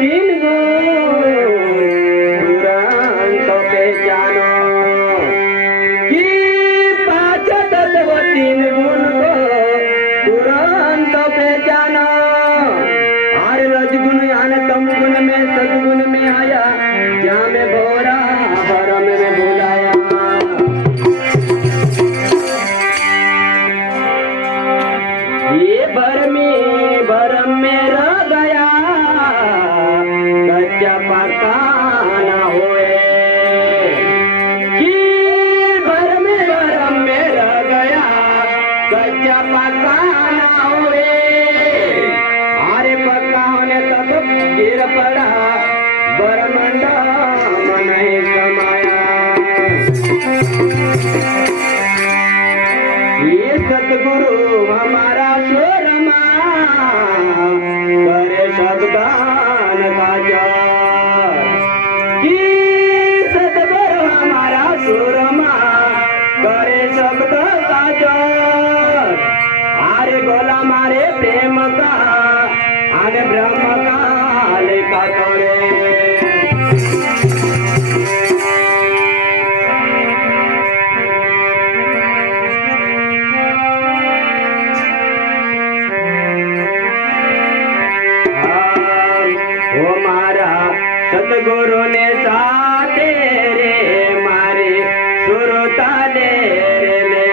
तीन गुण तुरंत पहचानो कि पांच तत्व तीन गुण को तुरंत पहचानो। आर रजगुण यान तम गुण में सदगुण में आया, जहाँ में भोरा भरम में भुलाया। ये भरम में रह गया, कच्चा पक्का न होए। कि भरम में रह गया, कच्चा पक्का न होए। अरे पक्का होने तब गिर पड़ा, बरमंड नहीं समाया। ये सतगुरु हमारा शोरमा, करे सतदान का जार। कि सतगुरु हमारा शोरमा, करे शब्द का जार। आरे गोला मारे प्रेम का, आरे ब्रह्म का लेखा करे। वो मारा सतगुरु ने साथे रे, मारे सुरता दे रे ले।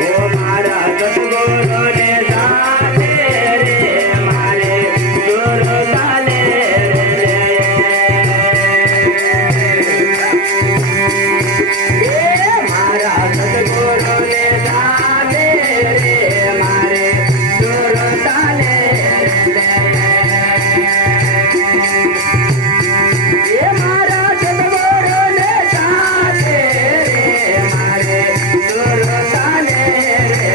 वो मारा सतगुरु ने साथे रे, मारे सुरता दे रे ले। मारा सतगुरु ने साथे रे, मारे सुरता ले ले। ये मारा सतगुरु ने साथे रे, मारे सुरता ले ले।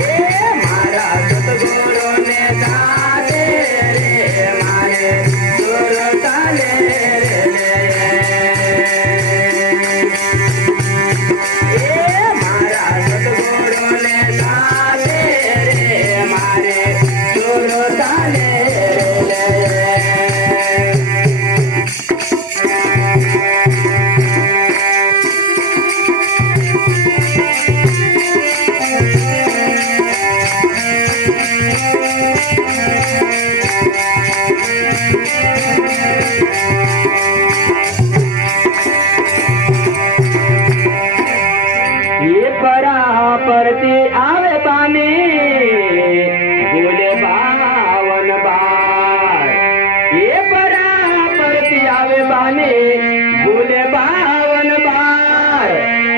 ये मारा सतगुरु ने साथे रे, मारे सुरता ले ले। ये मारा सतगुरु ने साथे रे, मारे सुरता ले ले। ये परती आवे बाने, बोले बावन बार। ये परती आवे बाने, बोले बावन बार।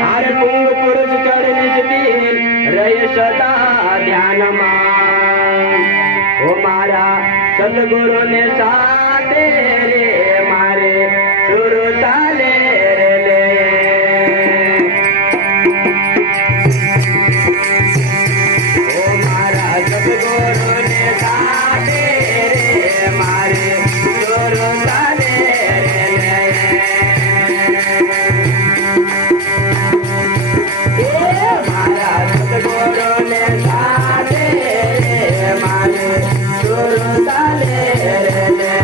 अरे पुंग पुरुष चढ़ निज दिन, रहे सदा ध्यान मान। ओ मारा सतगुरु ने साथे रे, मारे सुरता ले ले। ओ मारा सतगुरु ने साथे रे, मारे सुरता ले ले। ए मारा सतगुरु ने साथे रे, मारे सुरता ले ले।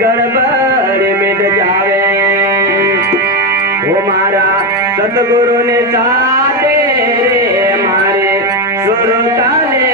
ગડબડ મિટ જાવે ઓ મારા સતગુરુ ને સાથે રે મારે સુરતાને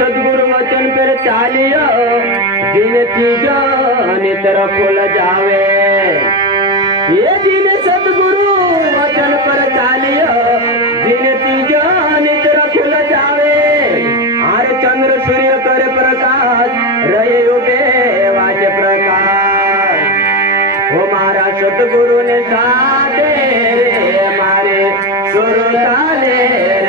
सदगुरु वचन पर चालियो जिन तीजो नितर फूल जावे ये जिन सदगुरु वचन पर चालियो जिन तीजो नितर फूल जावे आर चंद्र सूर्य कर प्रकाश रहे उबे वाच प्रकाश हो मारा सतगुरु ने साथे रे मारे सुरताले